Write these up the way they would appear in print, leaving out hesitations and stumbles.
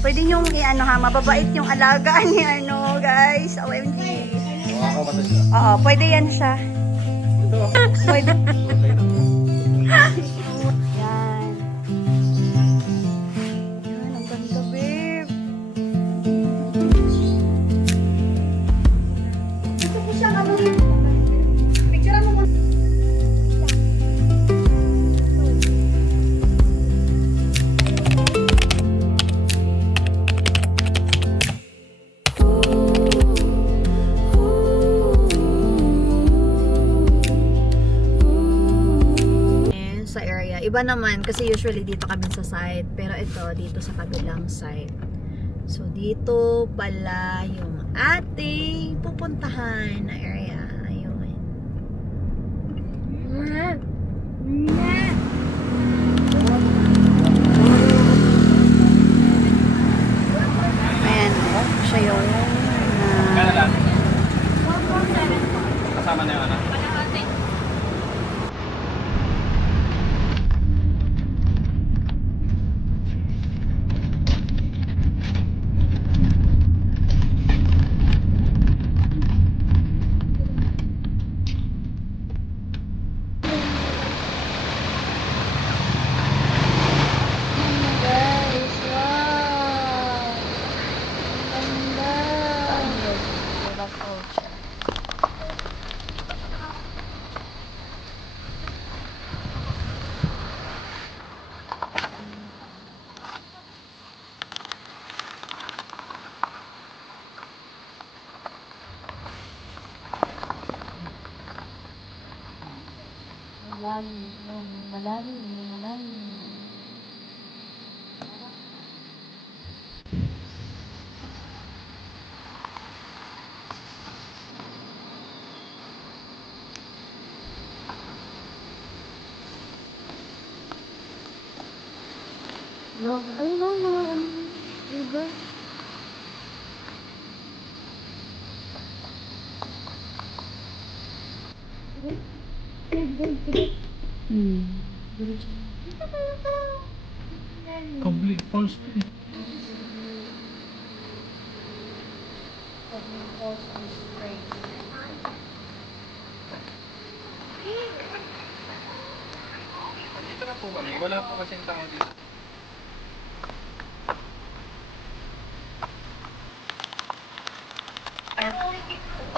Pwede yung i-ano ha, mababait yung alaga ni ano, guys. OMG. Oo, pwede yan siya. Pwede. Yan. Yan, ang ganda, babe. Ito po siya, ano? Picture mo. Iba naman kasi usually dito kami sa side, pero ito dito sa kabilang side. So dito pala yung ating pupuntahan na area. Ayun. Ayan, siya yung kasama na yung ano? malalim. Ayun na, mga river. Kubli Falls. Dito na po kami. Wala po kasing tao dito.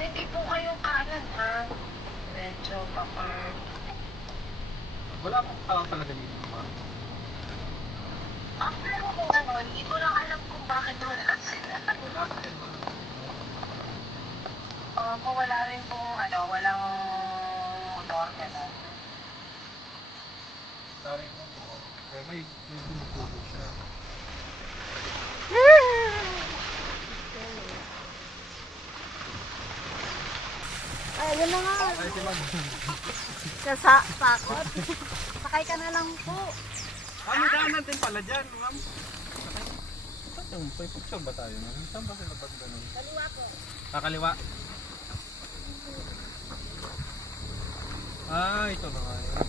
Hindi po kayo kanan, ha? Medyo papar. Wala po tao talaga dito. Pero kung ano, hindi ko lang alam kung bakit wala sila. Kung wala rin po, ano, walang motor, gano'n. Sorry po. Pero may dumutubo siya. Ayun na nga. Ay, si Ma'am. Sakot. Sakay ka na lang po. May daan natin pala dyan, Ma'am. Saan yung picture ba tayo, Ma'am? Saan ba sila pag ganun? Kaliwa po. Kakaliwa. Ah, ito na nga yun.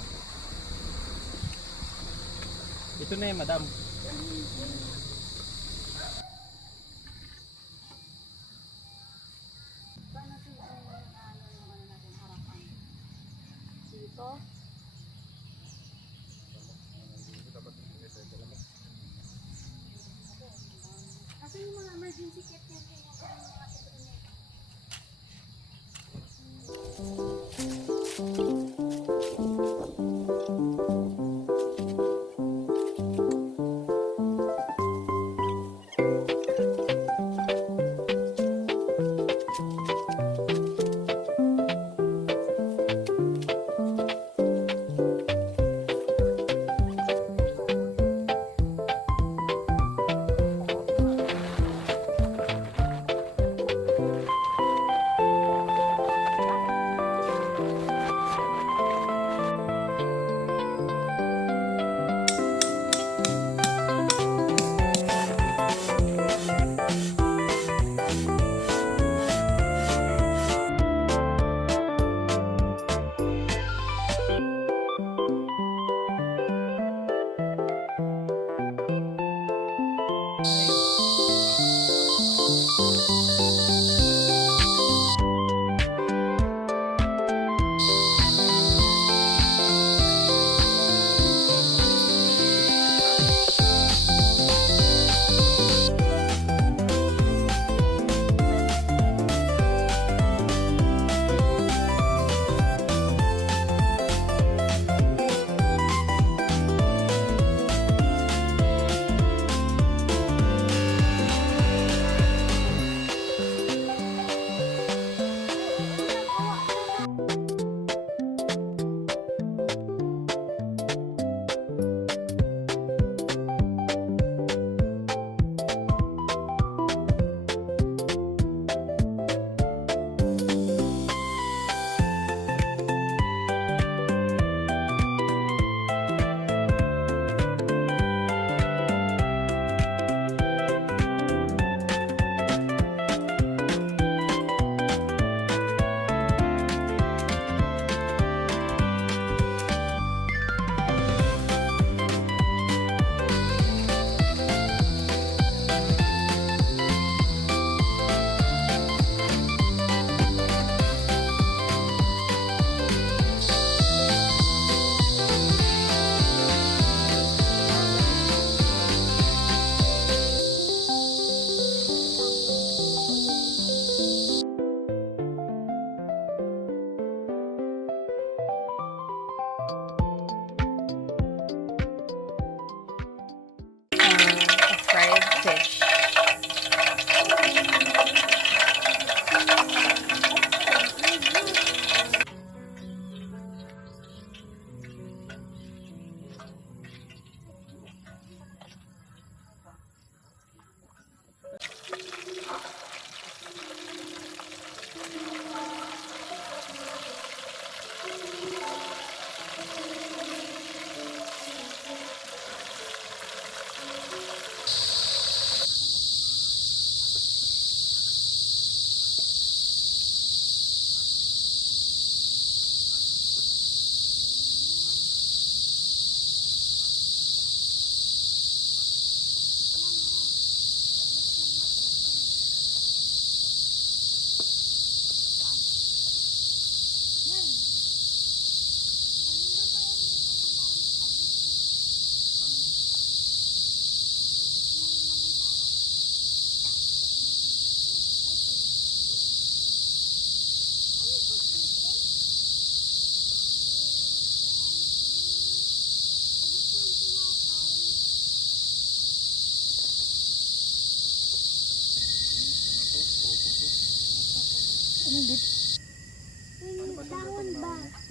Ito na yun, Madam. Dito. Kasi yung mga emergency kit niya Fried fish.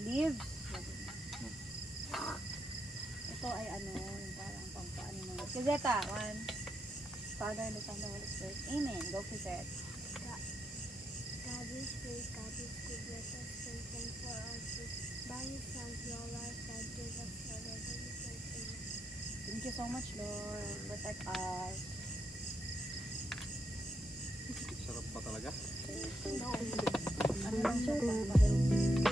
Leaves. Ito ay ano, yung parang pampaano ng Kizeta, one. Father and the Son and the Holy Spirit. Amen. Go Kizet. God is great, God is good, let us thank Him for our sins. By His Son, Dolores, and give us the Lord and His Son. Thank you so much, Lord. Protect us. Sarap ba talaga? No. Ano lang siya, pampahealthy.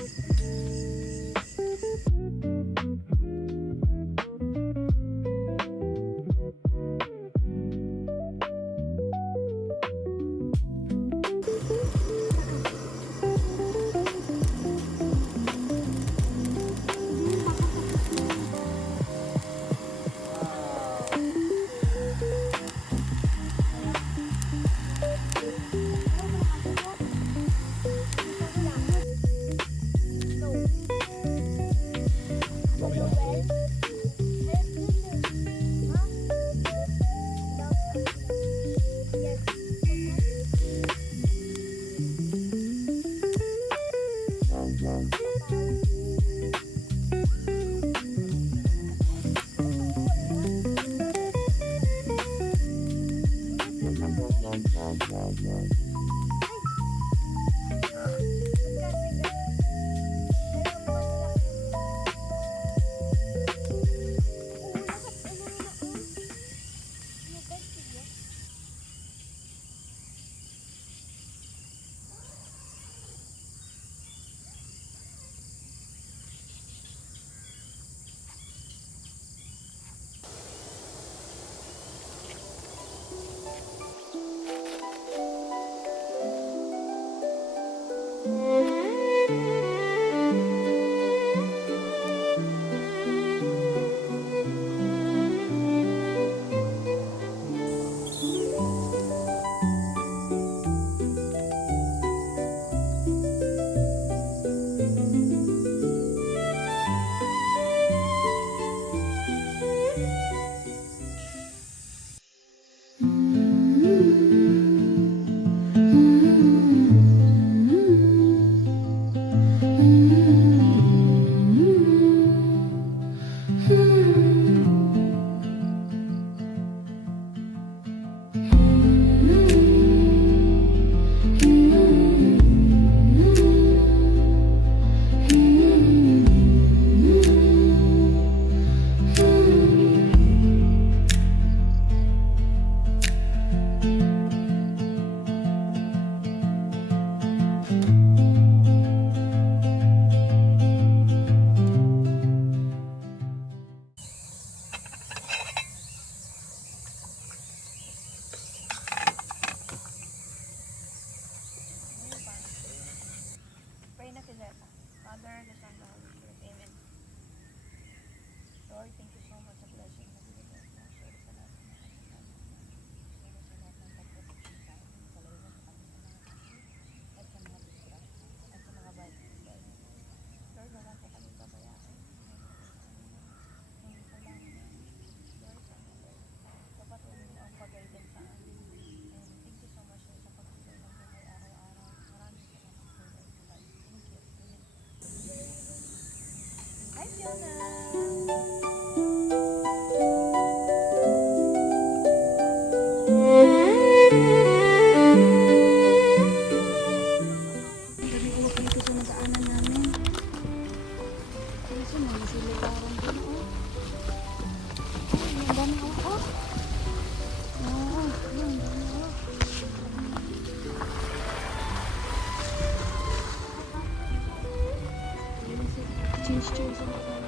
He's choosing again.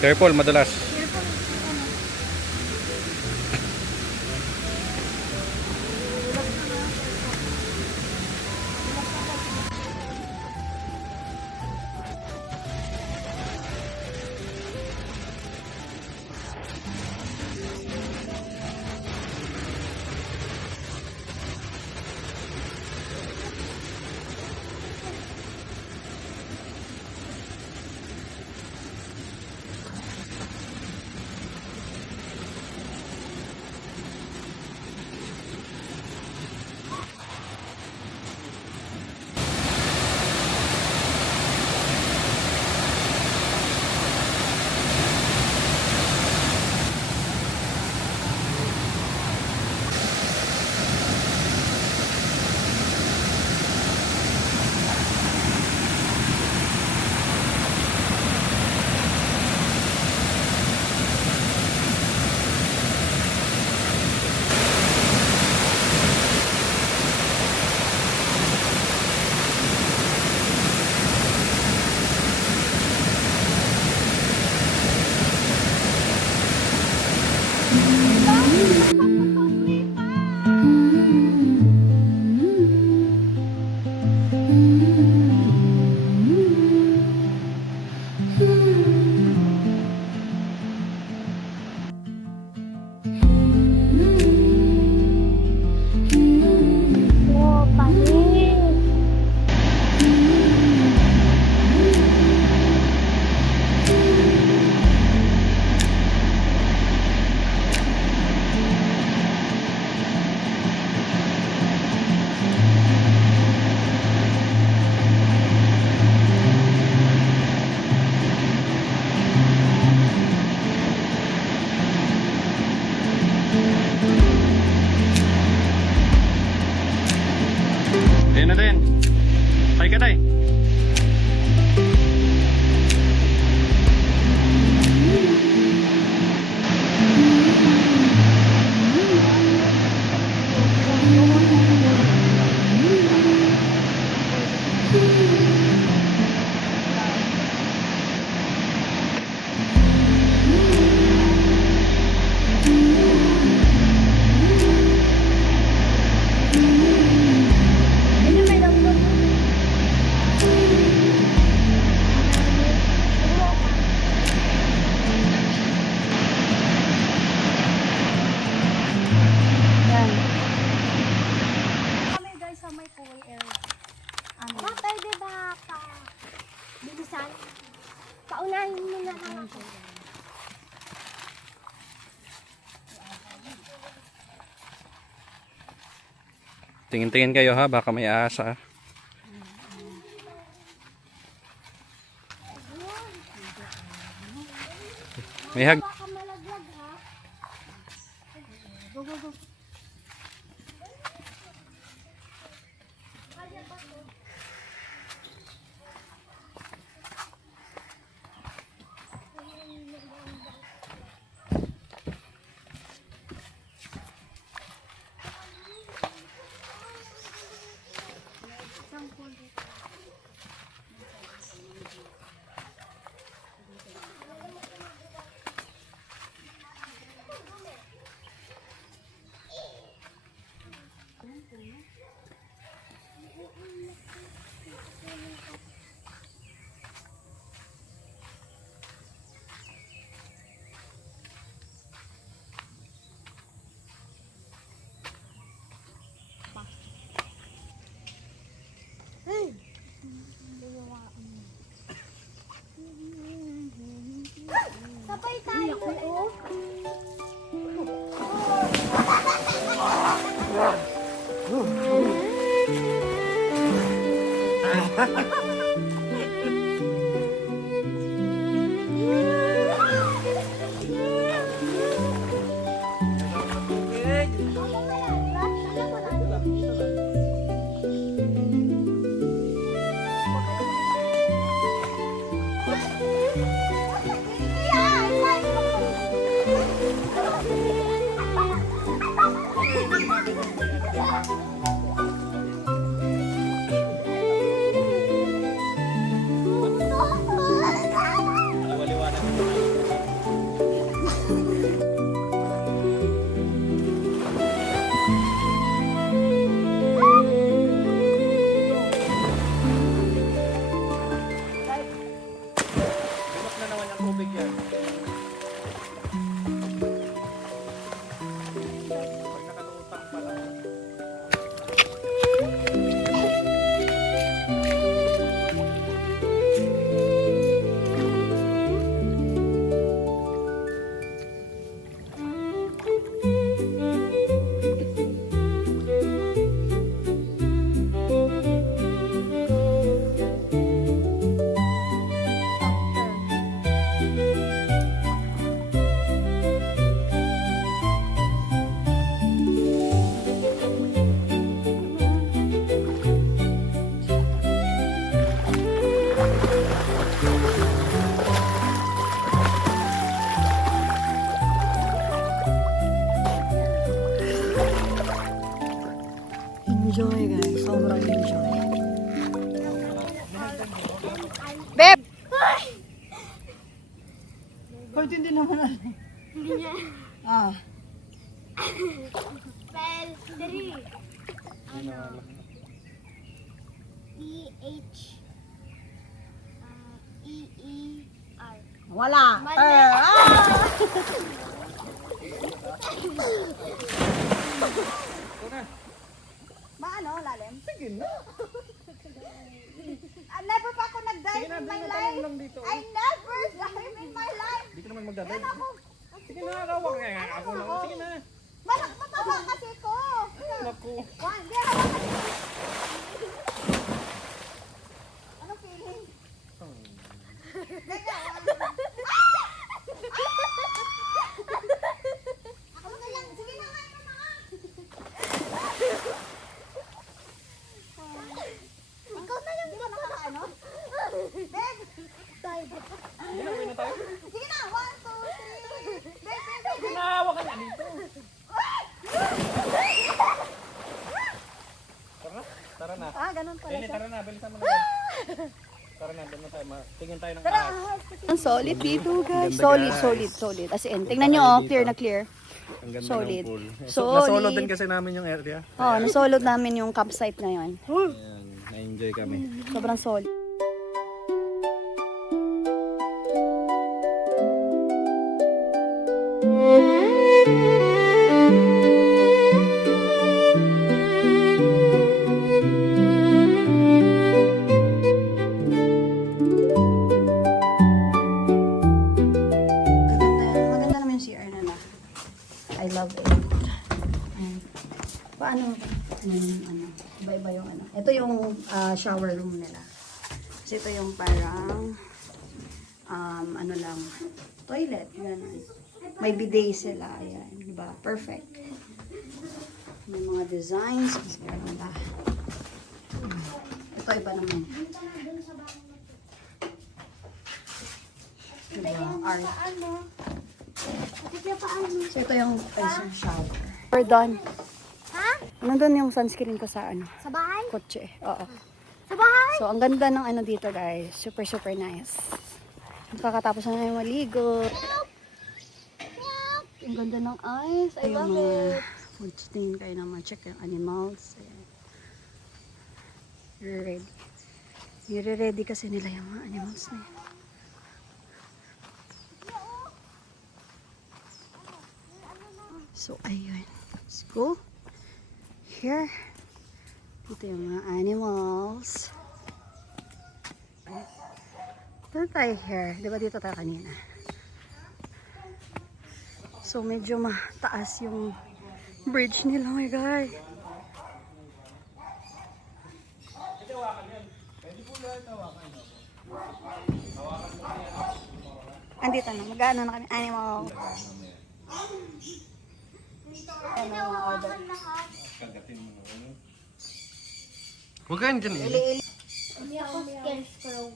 Careful, madulas. Ayan na din. Ay ka day. Paunahin mo na lang ako. Tingin-tingin kayo ha, baka may asa. May hag. Baka malaglag ha. Go, go, go. Lumot na naman yung tubig yan. Pag nakalutang pala. Enjoy guys, sobrang enjoy. Beb! Kahit hindi naman ah. Spell 3. Ano? E-H E-E-R. Wala. Mali. Maano, lalim? Sige na. Never pa ako nag-dive in my life. I never dive in my life. Hindi ka naman magdadal. Yan ako. Sige na, rawak nga. Ako na. Sige na. Matawa kasi ko. Naku. Hindi ako kasi. Anong feeling? Ganyan. Ako na lang. Sige na nga. Ikaw na yung ba nakakaano? Beg! Sige na, uwi na tayo. Sige na! 1, 2, 3! Beg! Sige na, hawak ka na dito. Tara na. Tara na. Ah, ganun pala Bili, siya. tara na. Bilisan mo na yan. Tara na, doon na tayo. Tingin tayo ng ahas. Ang solid dito guys. Ganda, Solid, guys. solid, solid. As in, tingnan nyo oh, clear na clear. Ang ganda Solid. ng pool. Solid. Nasolo din kasi namin yung area. Oh, nasolid namin yung campsite na yun. Ayan, na-enjoy kami. Sobrang solid. Maganda naman yung CR nila. I love it. Ayan. Paano? Iba-iba yung ano. Ito yung shower room nila. Kasi ito yung parang ano lang, toilet. Ganun. May bidet sila. Ayan. Diba? Perfect. May mga designs. Kasi ganda. Ito iba naman. Diba? Art. So ito yung shower. We're done. Ha? Nandun yung sunscreen ko sa ano, Sa bahay? kotse. Oo. Sa bahay? So ang ganda ng ano dito guys. Super super nice. Kakatapos na yung maligo. Ang ganda ng ice. I love it. Food stain kayo naman. Check yung animals. Ayan. You're ready. You're ready kasi nila yung mga animals na yun. So, ayun. Let's go. Here. Dito yung mga animals. Dito tayo here. Diba dito tayo kanina? So, medyo mataas yung bridge nila. Oh my God. Andito na, mag-ano na kami. Animal. Ano mga order? Kagatin mo na. Huwag ka dyan eh. Ili-ili. Hindi ako scarecrow.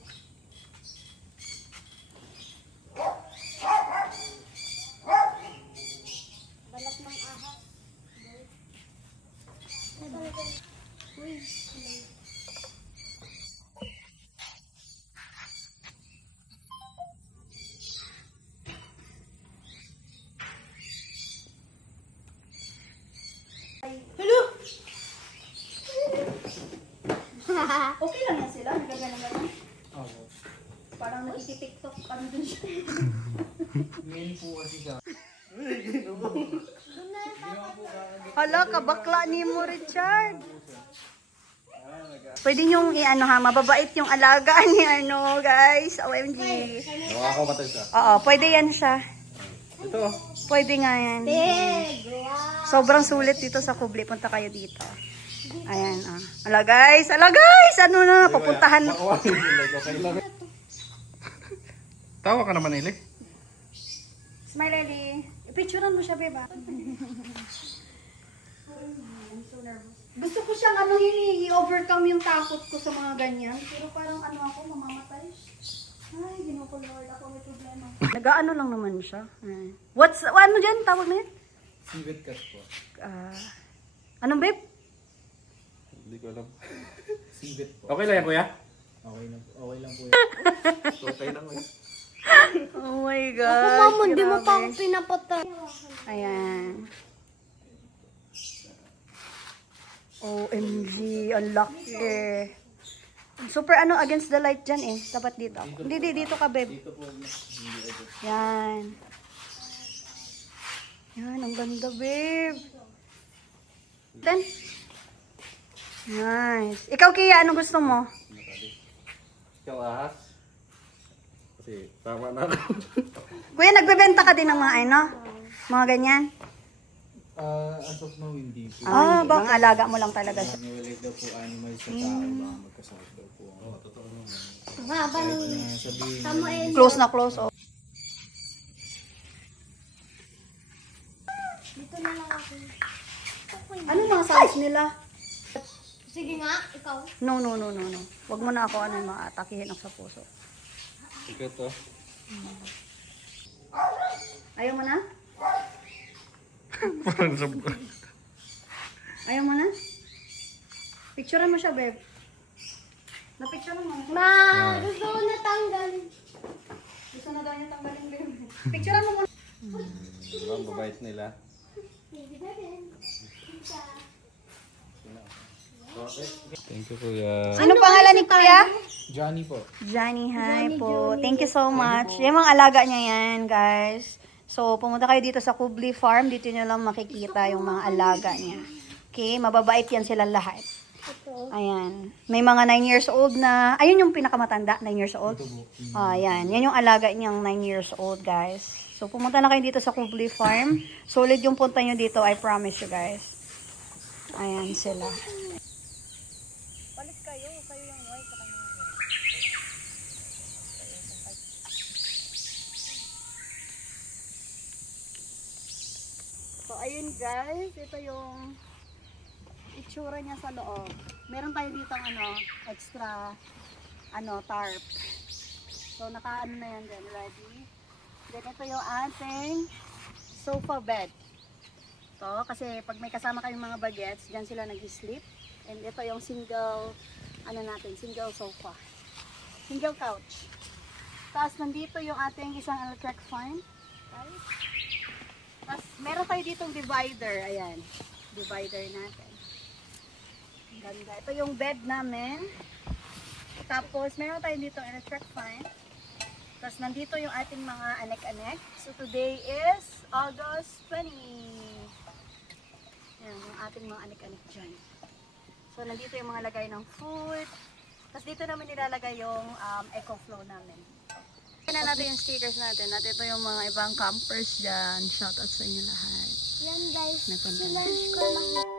Balat ng ahas. Uy. Okay lang yan sila, nagagana-gana. Oo. Parang nagtitiktok, parang dun siya. Ngayon po kasi siya. Hala, kabakla ni mo, Richard. Pwede niyong i-ano ha, mababait yung alaga ni ano, guys. OMG. Nawa ko matay siya. Oo, pwede yan siya. Ito. Pwede nga yan. Big! Wow! Sobrang sulit dito sa Kubli. Punta kayo dito. Ayan, ah. Ala guys, ano na, pupuntahan. Tawa ka naman, Ili. Smile, Ellie. Picturean mo siya, beba. Gusto ko siyang ano i-overcome yung takot ko sa mga ganyan. Pero parang ano ako, mamamatay. Ay, ginoko Lord, ako may problema. Nag-ano lang naman siya. Ay. Ano dyan, tawag na yan? Civet cat po. Anong babe? Hindi ko alam. Civet po. Okay lang yan, kuya? Okay lang po yan. Okay lang, kuya. Oh my Ako, God. mama, hindi mo grabe. pa ako pinapatay. Ayan. OMG, ang laki. Super ano, against the light dyan eh. Dapat dito. Hindi, dito ka, babe. Dito po. Yan. Yan, ang ganda, babe. Then, nice. Ikaw, Kia, anong gusto mo? Ikaw ahas. Kasi tama na ako. Kuya, nagbebenta ka din ng mga ano? Mga ganyan? As of now, hindi po. Bang alaga mo lang talaga siya. Niwalay daw po animals sa tao. Baka magkasakit daw po. Oo, totoo naman. Haba nung Na sabihin tamo eh. Close na close, oh. Dito na lang ako. Ano mga size nila? Sige nga, ikaw. No. Wag mo na ako ano yung mga atakihin ako sa puso. Ikaw to. Ayaw mo na? Ayaw mo na? Picturean mo siya, babe. Na-picturean mo. Ma, gusto ko natanggal. Gusto na daw niya tanggalin, babe. Picturean mo muna. Ang babait nila. Baby na rin. Thank you, kuya. Sino pangalan ni Kuya? Johnny po. Johnny, hi po. Thank you so much. Yung mga alaga niya yan, guys. So, pumunta kayo dito sa Kubli Farm. Dito nyo lang makikita yung mga alaga niya. Okay, mababait yan sila lahat. Ito. Ayan. May mga 9 years old na, ayun yung pinakamatanda, 9 years old. Ayan, yan yung alaga niyang 9 years old, guys. So, pumunta na kayo dito sa Kubli Farm. Solid yung punta nyo dito, I promise you, guys. Ayan sila. Palit kayo, kayo yung white sa kanya. So, ayun guys, ito yung itsura niya sa loob. Meron tayo dito extra tarp. So naka-ano na yan din, ready. Then ito yung ating sofa bed. To kasi pag may kasama kayong mga bagets, diyan sila nag-sleep. And ito yung single single sofa. Single couch. Tapos nandito yung ating isang electric fan. Right? Tapos meron tayo ditong divider, ayan. Divider natin. Ganda. Ito yung bed namin. Tapos, meron tayo dito electric fan. Tapos, nandito yung ating mga anek-anek. So, today is August 20. Yan, yung ating mga anek-anek dyan. So, nandito yung mga lagay ng food. Tapos, dito namin nilalagay yung eco flow namin. Tignan natin yung stickers natin. At ito yung mga ibang campers dyan. Shoutout sa inyo lahat. Yan guys, Nagpunta. sinanch ko lang.